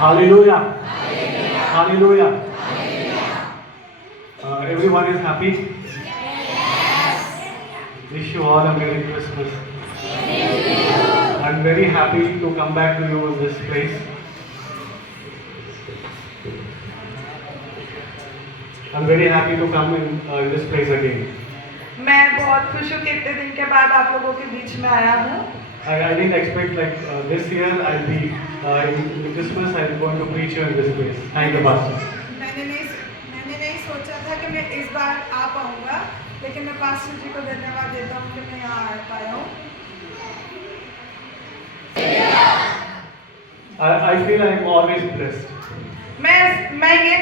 Hallelujah. Hallelujah. Everyone is happy. Wish you all a Merry Christmas. I'm very happy to come back to you in this place. I'm very happy to come in this place again. मैं बहुत खुश हूँ कि इतने दिन के बाद आप लोगों के बीच में आया हूँ। I didn't expect like this year I'll be in Christmas I'm going to preach you in this place. Thank you, Pastor. मैंने नहीं सोचा था कि मैं इस बार आ पाऊँगा, लेकिन मैं पास्टर जी को धन्यवाद देता हूँ कि मैं यहाँ आ पाया हूँ। I feel I'm always blessed. मैं ये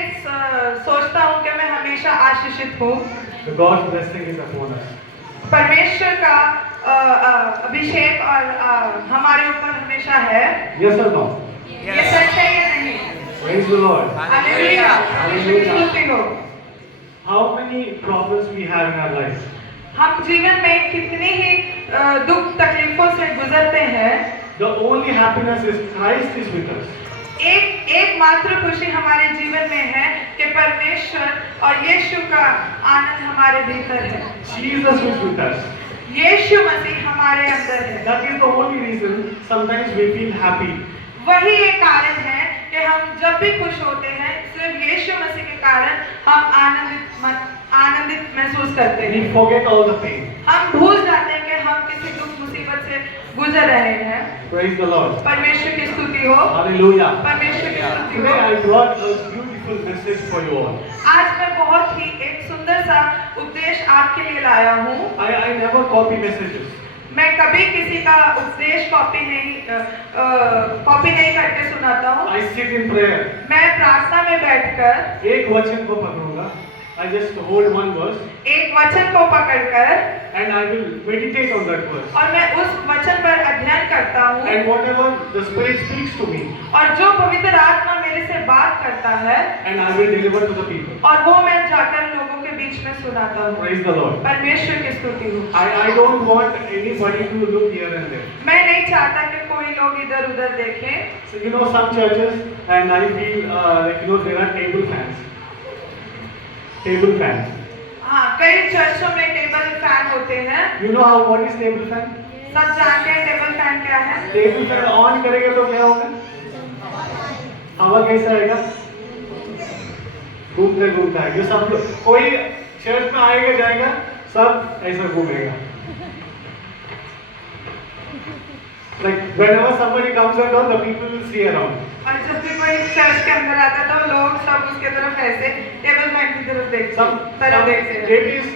सोचता हूँ कि मैं हमेशा आशीषित हूँ। The God's blessing is upon us. परमेश्वर का अभिषेक और हमारे ऊपर हमेशा है। Yes or no? ये सच है या नहीं? Praise the Lord. Hallelujah. Hallelujah. How many problems we have in our life? हम जीवन में कितनी ही दुख तकलीफों से गुजरते हैं। The only happiness is Christ is with us. एकमात्र खुशी हमारे जीवन में है कि परमेश्वर और यीशु का आनंद हमारे भीतर है। Jesus is with us. यीशु मसीह हमारे अंदर है। That is the only reason sometimes we feel happy. वही एक कारण है कि हम जब भी खुश होते हैं, सिर्फ यीशु मसीह के कारण हम आनंदित महसूस करते हैं। We forget all the pain. हम भूल जाते हैं कि हम किसी दुख मुसीबत से गुजर रहे हैं। Praise the Lord. परमेश्वर की स्तुति हो। Hallelujah. परमेश्वर की स्तुति Today हो। I brought a beautiful message for you all. आज मैं बहुत ही एक सुंदर सा उपदेश आपके लिए लाया हूँ। I never copy messages. मैं कभी किसी का उपदेश कॉपी नहीं करके सुनाता हूँ। I sit in prayer. मैं प्रार्थना में बैठकर एक वचन को पकड़ूंगा. I just hold one verse. एक वचन को पकड़कर And I will meditate on that verse. और मैं उस वचन पर अध्ययन करता हूँ। And whatever the Spirit speaks to me. और जो पवित्र आत्मा मेरे से बात करता है। And I will deliver to the people. और वो मैं जाकर लोगों के बीच में सुनाता हूँ। Praise the Lord. परमेश्वर की स्तुति हो। I don't want anybody to look here and there. मैं नहीं चाहता कि कोई लोग इधर उधर देखें। So you know some churches and I feel like you know there are table fans. Table fans. हाँ, कई चर्चों में टेबल फैन होते हैं। You know how what is table fan? सब जानते हैं टेबल फैन क्या है? टेबल फैन ऑन करेंगे तो क्या होगा? हवा कैसा आएगा? घूमता है। जो सब लोग कोई चर्च में आएगा जाएगा सब ऐसा घूमेगा। Like whenever somebody comes and all, the people will see around. और जब भी कोई चर्च के अंदर आता है तो लोग सब उसके तरफ ऐसे टेबल फैन की तरफ देखते हैं। Babies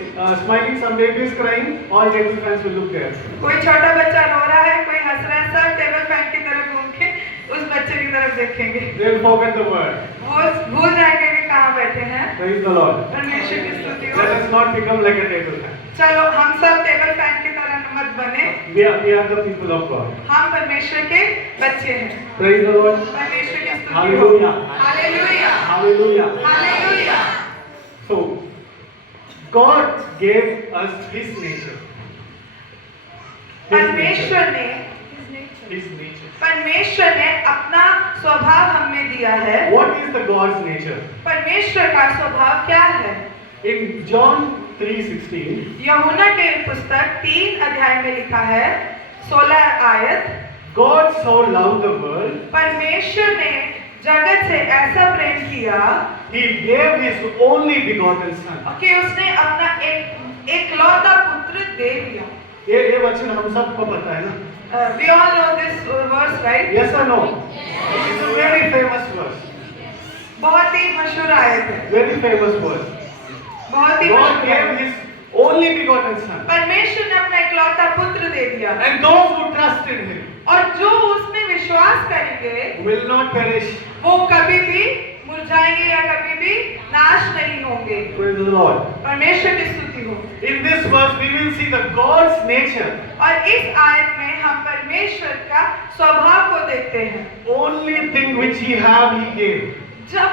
smiling, some babies crying, all table fans will look there. कोई छोटा बच्चा रो रहा है, कोई हंस रहा है, सब टेबल फैन की तरफ घूम के उस बच्चे की तरफ देखेंगे। They will forget the word. वो भूल जाएंगे कि कहाँ बैठे हैं। Praise the Lord. परमेश्वर की स्तुति हो। Let us not become like a table fan. चलो हम सब टेबल फैन की तरह मत बने। We are the people of God. हम परमेश्वर के बच्चे हैं। Praise the Lord. परमेश्वर की स्तुति हो। Hallelujah. Hallelujah. Hallelujah. Hallelujah. So, God gave us His nature. परमेश्वर ने His nature. परमेश्वर ने अपना स्वभाव हमें दिया है। What is the God's nature? परमेश्वर का स्वभाव क्या है? In John 3:16. यूहन्ना के पुस्तक 3 अध्याय में लिखा है 16 आयत। God so loved the world. परमेश्वर ने जगत से ऐसा प्रेम किया He gave His only begotten Son. कि उसने अपना एकलौता पुत्र दे दिया। ये वचन हम सबको पता है ना? We all know this verse, right? Yes or no? It is a very famous verse. बहुत ही मशहूर आयत है। Very famous verse. बहुत ही God मशहूर gave आयत। His only begotten Son. परमेश्वर ने अपना एकलौता पुत्र दे दिया। And those who trust in Him और जो उसमें विश्वास करेंगे will not perish. वो कभी भी मुरझाएंगे या कभी भी नाश नहीं होंगे। Praise the Lord. परमेश्वर की स्तुति हो। In this verse we will see the God's nature. और इस आयत में हम परमेश्वर का स्वभाव को देखते हैं। Only thing which He have, He gave. जब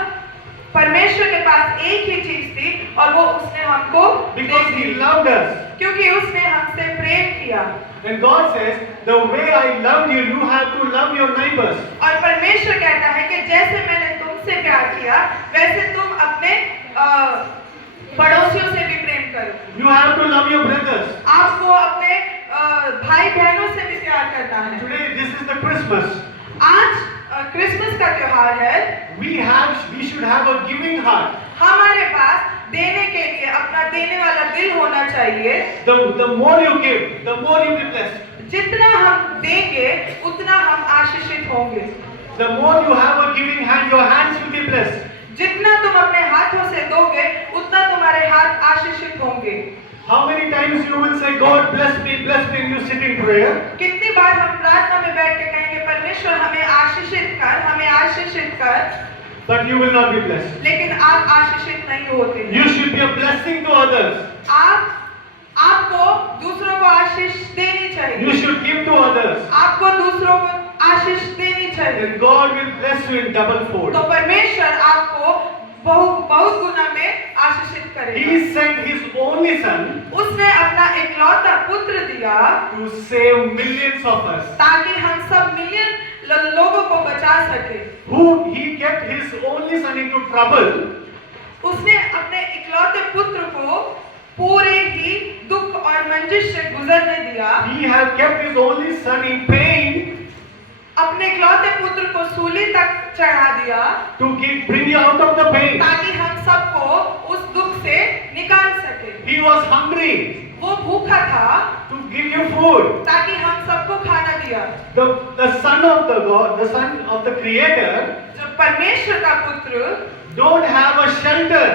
परमेश्वर के पास एक ही चीज थी और वो उसने हमको Because He loved us. क्योंकि उसने हमसे प्रेम किया। And God says, the way I loved you, you have to love your neighbors. और परमेश्वर कहता है कि जैसे वैसे तुम अपने पड़ोसियों से भी प्रेम करो। You have to love your brothers. आपको अपने भाई बहनों से भी प्यार करना है। Today, this is the Christmas. आज क्रिसमस का त्योहार है। We should have a giving heart. हमारे पास देने के लिए अपना देने वाला दिल होना चाहिए। The more you give, the more you be blessed. जितना हम देंगे उतना हम आशीषित होंगे। The more you have a giving hand, your hands will be blessed. जितना तुम अपने हाथों से दोगे उतना तुम्हारे हाथ आशीषित होंगे। How many times you will say, God bless me, and you sit in prayer? कितनी बार हम प्रार्थना में बैठ के कहेंगे परमेश्वर हमें आशीषित कर, But you will not be blessed. लेकिन आप आशीषित नहीं होते। You should be a blessing to others. आपको दूसरों को आशीष देनी चाहिए। You should give to others. आपको दूसरों को आशीष देनी चाहिए। And God will bless you in double fold. तो परमेश्वर आपको बहुत गुना में आशीषित करेगा। He sent His only Son उसने अपना इकलौता पुत्र दिया to save millions of us. ताकि हम सब मिलियन लोगों को बचा सके। He kept His only Son into trouble. उसने अपने इकलौते पुत्र को पूरे ही दुख और मंजिश से गुजरने दिया। He have kept His only Son in pain. अपने इकलौते पुत्र को सूली तक चढ़ा दिया To bring you out of the pain. ताकि हम सबको उस दुख से निकाल सके। He was hungry. वो भूखा था To give you food. ताकि हम सबको खाना दिया। The Son of the God, the Son of the Creator, जब परमेश्वर का पुत्र don't have a shelter.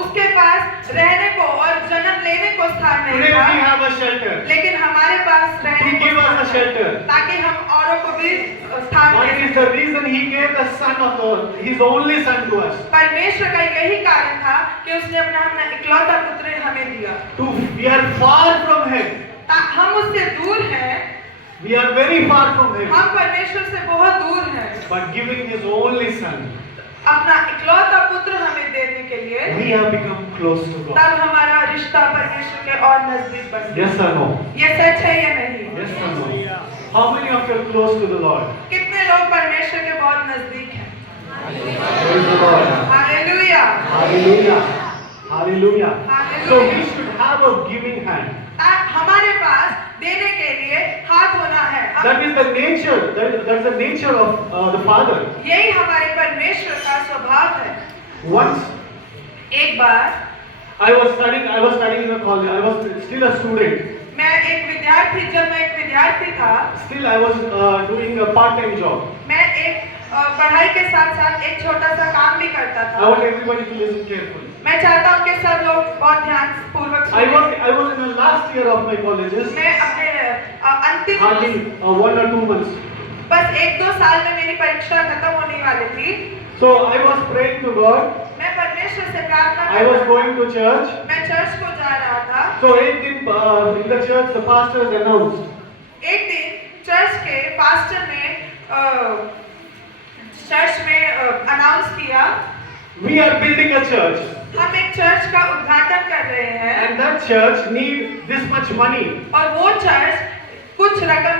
उसके पास रहने को और जन्म लेने को स्थान नहीं Today we था, have a shelter. लेकिन हमारे पास रहने To को give us a स्थान है, shelter. ताकि हम औरों को भी स्थान That they is the reason He gave the Son of God, His only Son to us. परमेश्वर का यही कारण था कि उसने अपना इकलौता पुत्र हमें दिया। We are far from Him. हम उससे दूर हैं, We are very far from Him. हम परमेश्वर से बहुत दूर हैं। But giving His only Son, अपना इकलौता पुत्र हमें देने के लिए we have become close to God. तब हमारा रिश्ता परमेश्वर के और नजदीक बन गया। Yes or no? ये सच है या नहीं? Yes or no? How many of you are close to the Lord? कितने लोग परमेश्वर के बहुत नजदीक हैं? Praise the Lord. Hallelujah. Hallelujah. Hallelujah. Hallelujah. So we should have a giving hand. हमारे पास देने के लिए हाथ होना है। That is the nature. That's the nature of the Father. यही हमारे परमेश्वर का स्वभाव है। Once एक बार I was studying in a college. I was still a student. जब मैं एक विद्यार्थी था, Still I was doing a part-time job. मैं एक पढ़ाई के साथ साथ एक छोटा सा काम भी करता I था। want everybody to listen carefully. मैं चाहता हूँ कि सब लोग बहुत ध्यान पूर्वक I सुनें। was in the last year of my colleges. मैं अपने अंतिम Hardly 1 or 2 months. बस 1-2 साल में मेरी परीक्षा खत्म होने वाली थी। So I was praying to God. मैं परमेश्वर से प्रार्थना I was कर going रहा to church. था। मैं चर्च को जा रहा था। So एक दिन in the church the pastor has announced. एक दिन चर्च के पास्टर ने चर्च में अनाउंस किया, We are building a church. हम एक चर्च का उद्घाटन कर रहे हैं And that church need this much money. और वो चर्च कुछ रकम,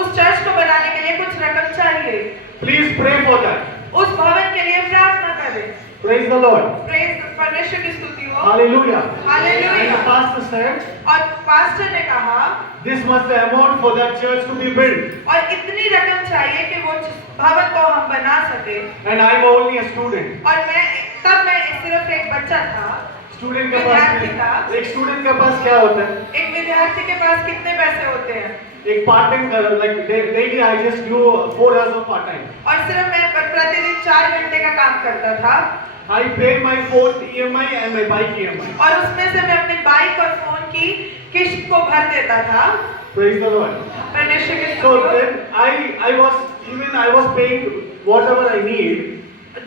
उस चर्च को बनाने के लिए कुछ रकम चाहिए। Please pray for that. उस भवन के लिए प्रार्थना करें। Praise the Lord. प्रेज परमेश्वर की स्तुति हो। Hallelujah. Hallelujah. And the pastor said, और पास्टर ने कहा this must the amount for that church to be built. और इतनी रकम चाहिए कि वो भवन को हम बना सके। And I'm only a student. और मैं सिर्फ एक बच्चा था। स्टूडेंट के पास एक स्टूडेंट के पास क्या होता है? एक विद्यार्थी के पास कितने पैसे होते हैं? एक part time like daily I just do 4 hours of part time. और सिर्फ मैं प्रतिदिन 4 घंटे का काम करता था। I pay my phone EMI and my bike EMI. और उसमें से मैं अपनी बाइक और फोन की किस्त को भर देता था। Praise the Lord. परमेश्वर की So स्तुति हो। then I was paying whatever I need.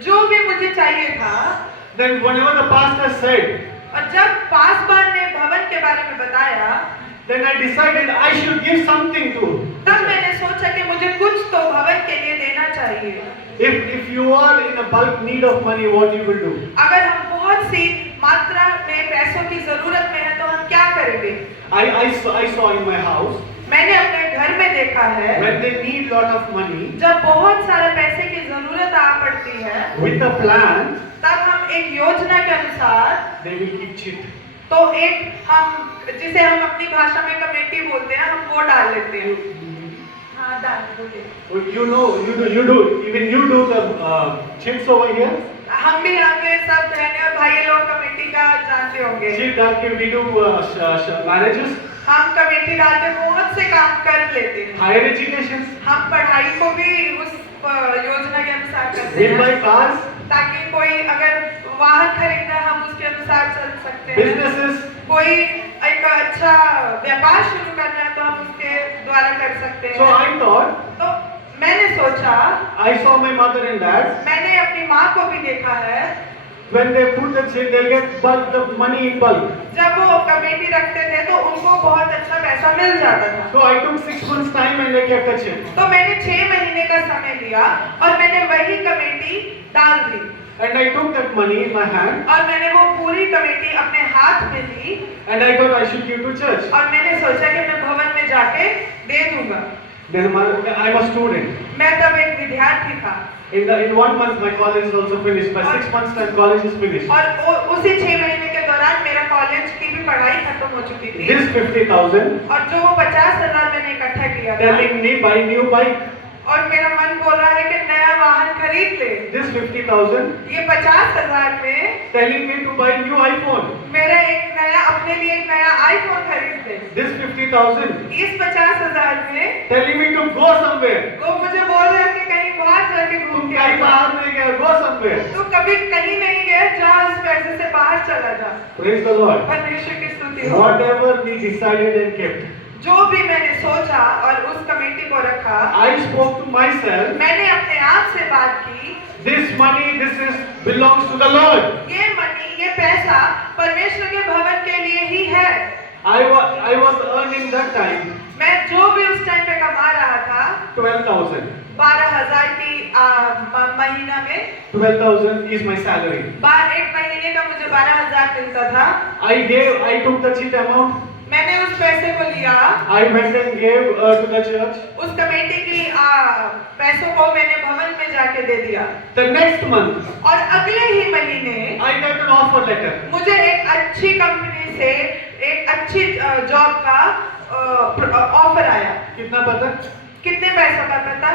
जो भी मुझे चाहिए था। Then whenever the pastor said, और जब पासवान ने भवन के बारे में बताया, then I decided I should give something to. तब मैंने सोचा कि मुझे कुछ तो भवन के लिए देना चाहिए। If you are in a bulk need of money, what you will do? अगर हम बहुत सी मात्रा में पैसों की जरूरत में है तो हम क्या करेंगे? I saw in my house. मैंने अपने घर में देखा है When they need lot of money, जब बहुत सारे पैसे की जरूरत आ पड़ती आती है, with a plan, तब हम एक योजना के अनुसार, they will keep cheat. तो एक हम जिसे हम अपनी भाषा में कमेटी बोलते हैं, हम वो डाल लेते हैं। हाँ, डाल बोलिए। You know, you do, even you do the chits over here. हम भी आगे सब बहनें और भाई लोग कमेटी का जानते होंगे। Chit डाल के we do marriages, हम कमेटी डाल के बहुत से काम कर लेते हैं। higher education, हम पढ़ाई को भी उस योजना के अनुसार करते we हैं, buy cars, ताकि कोई अगर वाहन खरीदना है हम उसके अनुसार चल सकते हैं। businesses, कोई एक अच्छा व्यापार शुरू करना है तो हम उसके द्वारा कर सकते so हैं। I thought, तो मैंने सोचा, I saw my mother and dad, मैंने अपनी माँ को भी देखा है, when they put the chit, they'll get bulk, the money in bulk. जब वो कमेटी रखते थे तो उनको बहुत अच्छा पैसा मिल जाता था। So I took 6 months time and I kept the chit. तो मैंने 6 महीने का समय लिया और मैंने वही कमेटी डाल दी And I took that money in my hand और मैंने वो पूरी कमेटी अपने हाथ में ली and I thought I should give to church. और मैंने सोचा कि मैं भवन में जाके दे दूंगा। Then I'm a student. मैं तब एक विद्यार्थी था In 1 month my college is also finished. By 6 months time college is finished. और उसी 6 महीने के दौरान मेरा कॉलेज की भी पढ़ाई खत्म हो चुकी थी This 50,000 और जो वो 50,000 मैंने इकट्ठा किया था telling me buy new bike. और मेरा मन बोल रहा है कि नया वाहन खरीद ले। This 50,000 ये 50,000 में telling me to buy new iPhone. मेरा एक नया अपने लिए एक नया आईफोन खरीद ले। This 50,000 इस 50,000 में telling me to go somewhere. वो मुझे बोल रहा है कि कहीं बाहर जाके घूम तुम के कहीं आ। बाहर नहीं गए, go somewhere. तू कभी कहीं नहीं गया, जा उस पैसे से बाहर चला जा। Praise the Lord. परमेश्वर की स्तुति हो। Whatever we decided and kept. जो भी मैंने सोचा और उस कमेटी को रखा, I spoke to myself. मैंने अपने आप से बात की, This money, belongs to the Lord. ये मनी, ये पैसा परमेश्वर के भवन के लिए ही है। I was earning that time मैं जो भी उस टाइम पे कमा रहा था 12,000. 12,000 की महीना में 12,000 is my salary. एक महीने का मुझे 12,000 मिलता था। I took the cheat amount. मैंने उस पैसे को लिया, I went and gave to the church. उस कमेटी की पैसों को मैंने भवन में जाके दे दिया The next month, और अगले ही महीने I got an offer letter. मुझे एक अच्छी कंपनी से एक अच्छी जॉब का ऑफर आया। कितना पता? कितने पैसों का पता?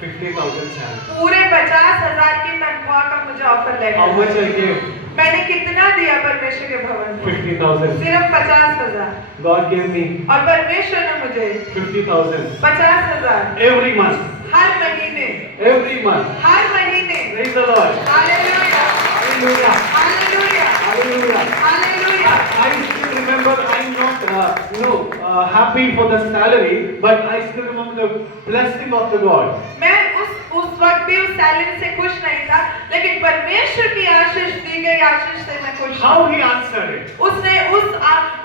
50,000 salary. पूरे 50,000 की तनख्वाह का मुझे offer How letter. much I gave? मैंने कितना दिया परमेश्वर के भवन में? 50,000. सिर्फ 50,000 God gave me और परमेश्वर ने मुझे 50,000 50,000 every month. हर महीने, Every month. हर महीने। Praise the Lord. Hallelujah, Hallelujah. Hallelujah, Hallelujah. Hallelujah. I still remember I'm not happy for the salary, but I still remember the blessing of the God. मैं उस वक्त भी उस सैलरी से खुश नहीं था, लेकिन परमेश्वर की आशीष दी गई आशीष से मैं खुश हूँ। How he answered it. उसने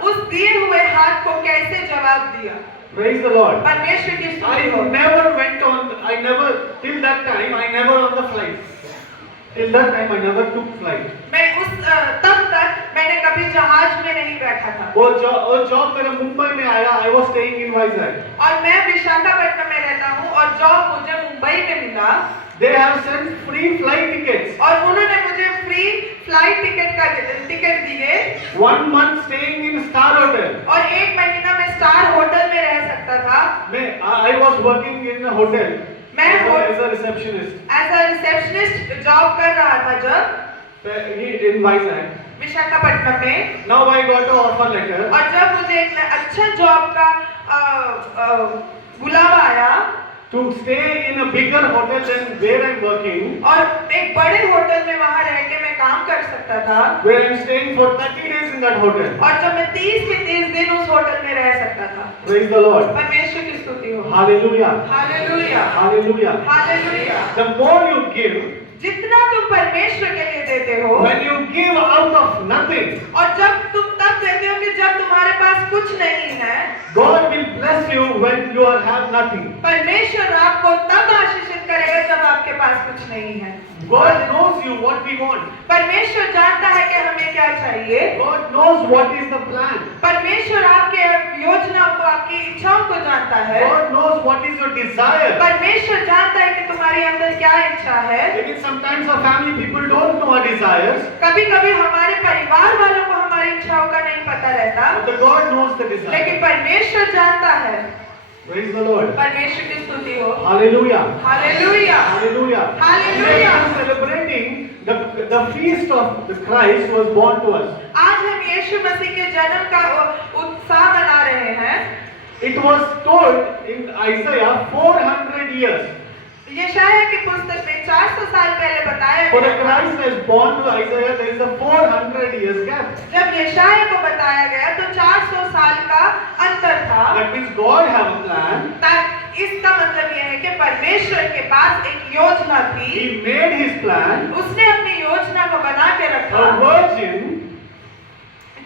उस दिए हुए हाथ को कैसे जवाब दिया। Praise the Lord. परमेश्वर की स्तुति हो। Till that time, I never on the flight. Till that time, I never took flight. मैं तब तक मैंने कभी जहाज में नहीं बैठा था वो जॉब मेरा मुंबई में आया. I was staying in Vizag. और मैं विशाखापट्टनम में रहता हूँ और जॉब मुझे मुंबई में मिला They have sent free flight tickets. और उन्होंने मुझे फ्री फ्लाइट टिकट दिए 1 month staying in Star Hotel. और 1 महीना मैं स्टार होटल में रह सकता था। I was working in a hotel. मैं as a receptionist. As a receptionist job कर रहा था जब In Vizag. विशाखापट्टनम में। Now I got an offer letter. और जब मुझे एक अच्छा जॉब का बुलावा आया To stay in a bigger hotel than where I'm working. और एक बड़े होटल में वहाँ रह के मैं काम कर सकता था Where I'm staying for 30 days in that hotel. और जब मैं 30 के 30 दिन उस होटल में रह सकता था। Praise the Lord. परमेश्वर की स्तुति हो। Hallelujah. Hallelujah, Hallelujah. Hallelujah. The more you give, जितना तुम परमेश्वर के लिए देते हो when you give out of nothing, और जब तुम तब देते हो कि जब तुम्हारे पास कुछ नहीं है, God will bless you when you have nothing. परमेश्वर आपको तब आशीषित करेगा जब आपके पास कुछ नहीं है। God knows you what we want. परमेश्वर जानता है कि हमें क्या चाहिए। God knows what is the plan. परमेश्वर आपके योजनाओं को, आपकी इच्छाओं को जानता है। God knows what is your desire. परमेश्वर जानता है कि तुम्हारे अंदर क्या इच्छा है। लेकिन sometimes our family people don't know our desires, कभी कभी हमारे परिवार वालों को हमारी इच्छाओं का नहीं पता रहता, but the God knows the desire. लेकिन परमेश्वर जानता है। Praise the Lord. परमेश्वर की स्तुति हो। Hallelujah. Hallelujah. Hallelujah. Hallelujah. We are celebrating the feast of the Christ was born to us. आज हम यीशु मसीह के जन्म का उत्साह मना रहे हैं। It was told in Isaiah 400 years. यशायाह की पुस्तक में 400 साल पहले बताया For the गया। Christ is born to Isaiah, there is a 400 years gap. जब यशायाह को बताया गया तो 400 साल का अंतर था। That means God have a plan. इसका मतलब यह है कि परमेश्वर के पास एक योजना थी। He made his plan. उसने अपनी योजना को बना के रखा A virgin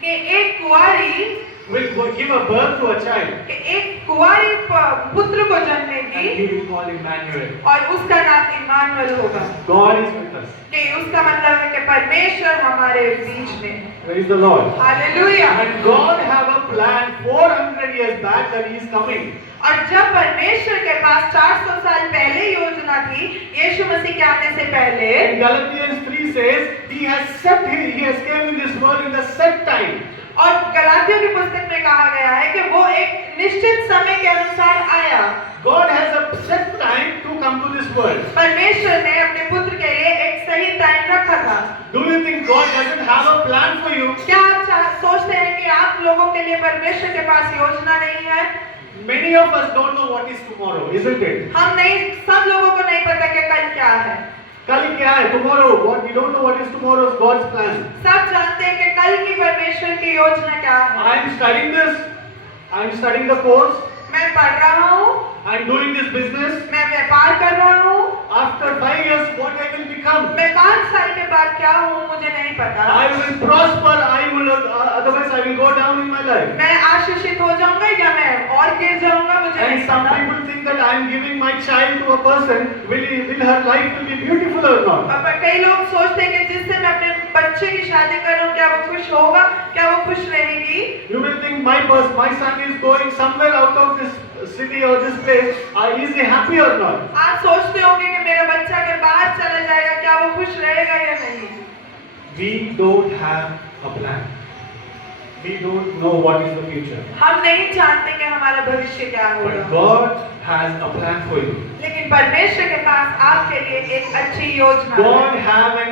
कि एक कुंवारी will give a birth to a child. कि एक कुंवारी पुत्र को जन्म And देगी he will call Emmanuel. और उसका नाम इम्मानुएल होगा। God is with us. कि उसका मतलब है कि परमेश्वर हमारे बीच में है। Praise the Lord. Hallelujah. And God have a plan 400 years back that he is coming. और जब परमेश्वर के पास 400 साल पहले योजना थी यीशु मसीह के आने से पहले, In Galatians 3 says, he has came in this world in the set time. और गलातियों की पुस्तक में कहा गया है कि वो एक निश्चित समय के अनुसार आया। God has a set time to come to this world. परमेश्वर ने अपने पुत्र के लिए एक सही टाइम रखा था। Do you think God doesn't have a plan for you? क्या आप सोचते हैं कि आप लोगों के लिए परमेश्वर के पास योजना नहीं है? Many of us don't know what is tomorrow, isn't it? हम नहीं, सब लोगों को नहीं पता कि कल क्या है। कल क्या है? Tomorrow. What we don't know what is tomorrow is God's plan. सब जानते हैं कि कल की परमेश्वर की योजना क्या है। I am studying this. I am studying the course. मैं पढ़ रहा हूँ, I am doing this business. मैं व्यापार कर रहा हूँ। After 5 years, what I will become? मैं 5 साल के बाद क्या हूँ मुझे नहीं पता। I will prosper. I will otherwise I will go down in my life. मैं आशीषित हो जाऊंगा या मैं और गिर जाऊंगा मुझे नहीं And some पता। people think that I am giving my child to a person. Will her life will be beautiful or not? पर कई लोग सोचते हैं कि जिससे मैं अपने बच्चे की शादी करूं क्या वो खुश होगा, क्या वो खुश रहेगी। You will think my son is going somewhere out of this city or this place. Is he happy or not? आप सोचते होंगे कि मेरा बच्चा अगर बाहर चला जाएगा क्या वो खुश रहेगा या नहीं। We don't have a plan. We don't know what is the future. हम नहीं जानते कि हमारा भविष्य क्या But होगा, God has a plan for you. लेकिन परमेश्वर के पास आपके लिए एक अच्छी योजना है। God have a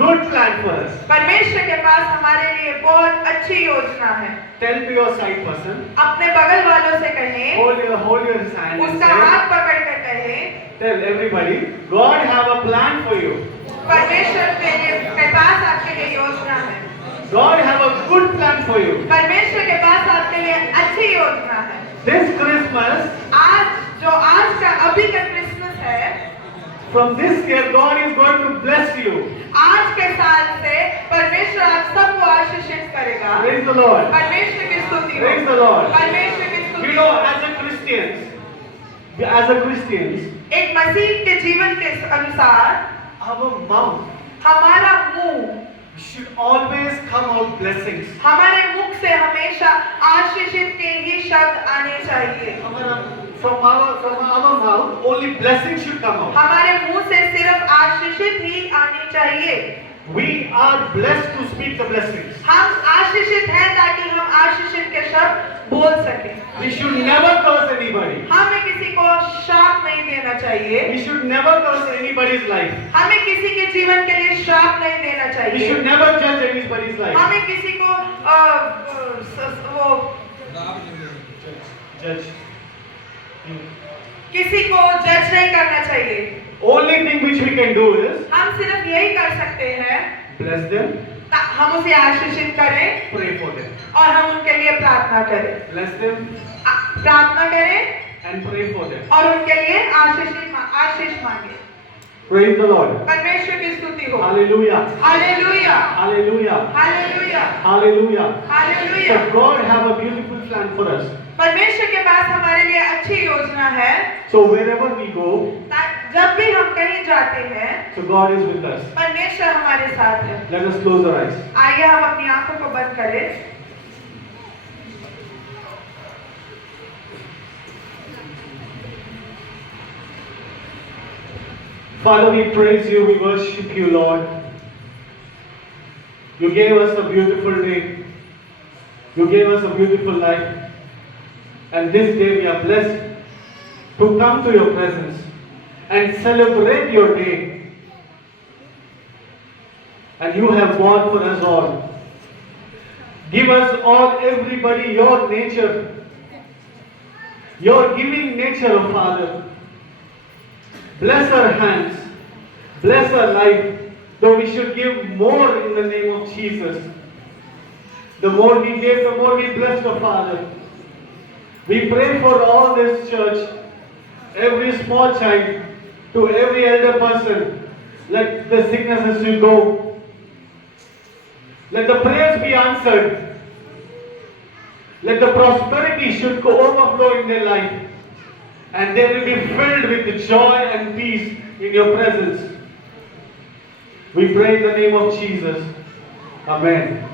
good plan for us. परमेश्वर के पास हमारे लिए बहुत अच्छी योजना है। Tell to your side person. अपने बगल वालों से कहें, Hold your hand and उसका say, हाथ पकड़ कर कहें, tell everybody, God have a plan for you. परमेश्वर के पास आपके लिए योजना है। God have a good plan for you. परमेश्वर के पास आपके लिए अच्छी योजना है। This Christmas, आज का अभी का क्रिसमस है, from this year, God is going to bless you. आज के साल से परमेश्वर आप सबको आशीषित करेगा। Praise the Lord. परमेश्वर की स्तुति हो। Praise the Lord. परमेश्वर की You स्तुति know, हो। as a Christians, एक मसीह के जीवन के अनुसार our mouth हमारा मुंह, should always come out blessings. हमारे मुख से हमेशा आशीषित के ही शब्द आने चाहिए। From our mouth, only blessings should come out. हमारे मुंह से सिर्फ आशीषित ही आनी चाहिए। We are blessed to speak the blessings. हम आशीषित हैं ताकि हम आशीषित के शब्द बोल सकें। We should never curse anybody. हमें किसी को श्राप नहीं देना चाहिए। We should never curse anybody's life. हमें किसी के जीवन के लिए श्राप नहीं देना We चाहिए। should never judge anybody's life. हमें किसी को Judge. किसी को जज नहीं करना चाहिए। Only thing which we can do is हम सिर्फ यही कर सकते हैं, bless them, हम उसे आशीषित करें pray for them. और हम उनके लिए प्रार्थना करें। Bless them प्रार्थना करें and pray for them. और उनके लिए आशीष मांगे। Praise the Lord. परमेश्वर की स्तुति हो। Hallelujah. Hallelujah, Hallelujah. Hallelujah, Hallelujah. Hallelujah. So God have a beautiful plan for us. परमेश्वर के पास हमारे लिए अच्छी योजना है। So wherever we go, जब भी हम कहीं जाते हैं, so God is with us. परमेश्वर हमारे साथ है। Let us close our eyes. आइए हम अपनी आंखों को बंद करें। Father, we praise you, we worship you, Lord. You gave us a beautiful day. You gave us a beautiful life. And this day we are blessed to come to your presence and celebrate your day. And you have born for us all. Give us all, everybody, your nature. Your giving nature, oh Father. Bless our hands. Bless our life. Though we should give more in the name of Jesus. The more we give, the more we bless the Father. We pray for all this church, every small child, to every elder person. Let the sicknesses will go. Let the prayers be answered. Let the prosperity should go overflow in their life. And they will be filled with joy and peace in your presence. We pray in the name of Jesus. Amen.